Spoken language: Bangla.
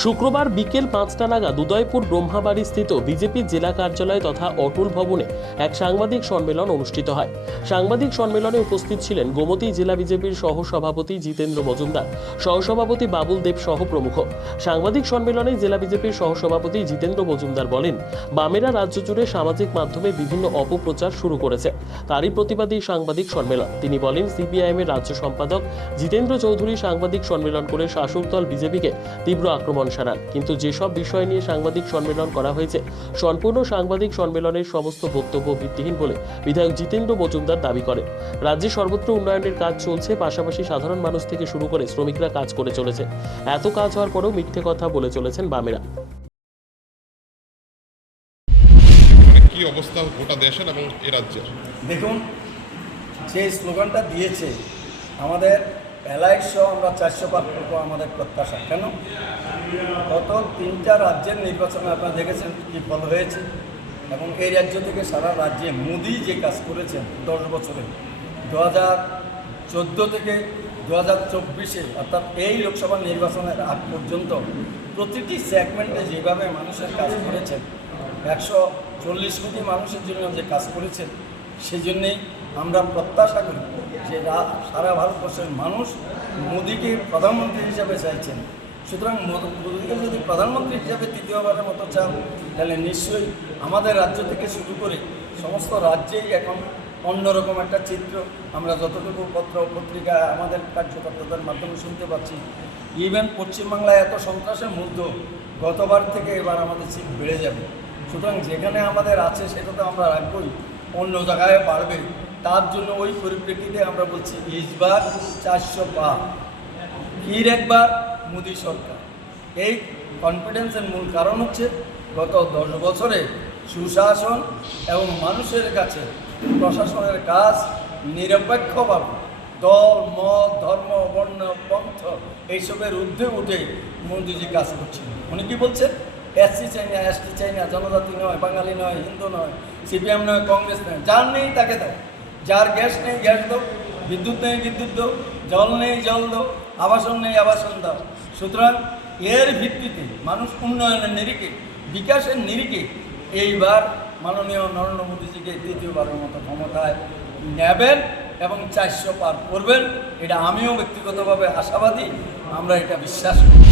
শুক্রবার বিকেল পাঁচটা নাগাদ উদয়পুর ব্রহ্মাবাড়ি স্থিত বিজেপির জেলা কার্যালয় তথা অটল ভবনে এক সাংবাদিক সম্মেলন অনুষ্ঠিত হয়। সাংবাদিক সম্মেলনে উপস্থিত ছিলেন গোমতী জেলা বিজেপির সহসভাপতি জিতেন্দ্র মজুমদার, সহসভাপতি বাবুল দেব সহ প্রমুখ। সাংবাদিক সম্মেলনে জেলা বিজেপির সহসভাপতি জিতেন্দ্র মজুমদার বলেন, বামেরা রাজ্য জুড়ে সামাজিক মাধ্যমে বিভিন্ন অপপ্রচার শুরু করেছে। তারই প্রতিবাদী সাংবাদিক সম্মেলন। তিনি বলেন, সিপিআইএমের রাজ্য সম্পাদক জিতেন্দ্র চৌধুরী সাংবাদিক সম্মেলন করে শাসক দল বিজেপিকে তীব্র আক্রমণ শানান কিন্তু যেসব বিষয় নিয়ে সাংবাদিক সম্মেলন করা হয়েছে সম্পূর্ণ সাংবাদিক সম্মেলনের সমস্ত বক্তব্য ভিত্তিহীন বলে বিধায়ক জিতেন্দ্র মজুমদার দাবি করেন। রাজ্যে সর্বত্র উন্নয়নের কাজ চলছে পাশাপাশি সাধারণ মানুষ থেকে শুরু করে শ্রমিকরা কাজ করে চলেছে। এত কাজ হওয়ার পরেও মিথ্যে কথা বলে চলেছেন বামেরা। মানে কি অবস্থা গোটা দেশের এবং এ রাজ্যের? দেখুন যে স্লোগানটা দিয়েছে আমাদের এলাইট সহ আমরা চারশো করব আমাদের প্রত্যাশা। কেন? গত তিনটা রাজ্যের নির্বাচনে আপনারা দেখেছেন কী ফল হয়েছে এবং এই রাজ্য থেকে সারা রাজ্যে মোদি যে কাজ করেছেন দশ বছরে, দু হাজার চোদ্দ থেকে দু হাজার চব্বিশে, অর্থাৎ এই লোকসভা নির্বাচনের আগ পর্যন্ত প্রতিটি সেগমেন্টে যেভাবে মানুষের কাজ করেছেন, একশো চল্লিশ কোটি মানুষের জন্য যে কাজ করেছেন সেই জন্যেই আমরা প্রত্যাশা করি যে সারা ভারতবর্ষের মানুষ মোদীকে প্রধানমন্ত্রী হিসাবে চাইছেন। সুতরাং মোদ- মোদীকে যদি প্রধানমন্ত্রী হিসাবে তৃতীয়বারের মতো চান, তাহলে নিশ্চয়ই আমাদের রাজ্য থেকে শুরু করে সমস্ত রাজ্যেই এখন অন্যরকম একটা চিত্র। আমরা যতটুকু পত্র পত্রিকা আমাদের কার্যকর্তাদের মাধ্যমে শুনতে পাচ্ছি ইভেন পশ্চিমবাংলায় এত সন্ত্রাসের মধ্যে গতবার থেকে এবার আমাদের সিট বেড়ে যাবে। সুতরাং যেখানে আমাদের আছে সেটা তো আমরা রাখবই। অন্য জায়গায় বাড়বে। তার জন্য ওই পরিপ্রেক্ষিতে আমরা বলছি, ইসবার চারশো পা। ফির একবার মোদী সরকার। এই কনফিডেন্সের মূল কারণ হচ্ছে, গত দশ বছরে সুশাসন এবং মানুষের কাছে প্রশাসনের কাজ নিরপেক্ষভাবে দল, মত, ধর্ম, বর্ণ, পন্থ এইসবের ঊর্ধ্বে উঠে মোদীজি কাজ করছেন। উনি কি বলছেন? এসসি চাই না এসটি চাই না জনজাতি নয়, বাঙালি নয়, হিন্দু নয়, সিপিএম নয়, কংগ্রেস নয়, যার নেই তাকে দাও। যার গ্যাস নেই, গ্যাস দাও। বিদ্যুৎ নেই, বিদ্যুৎ দাও। জল নেই, জল দাও। আবাসন নেই, আবাসন দাও। সুতরাং এর ভিত্তিতে মানুষ উন্নয়নের নিরিখে, বিকাশের নিরিখে এইবার মাননীয় নরেন্দ্র মোদীজিকে তৃতীয়বারের মতো ক্ষমতায় নেবেন এবং চারশো পার করবেন। এটা আমিও ব্যক্তিগতভাবে আশাবাদী। আমরা এটা বিশ্বাস করি।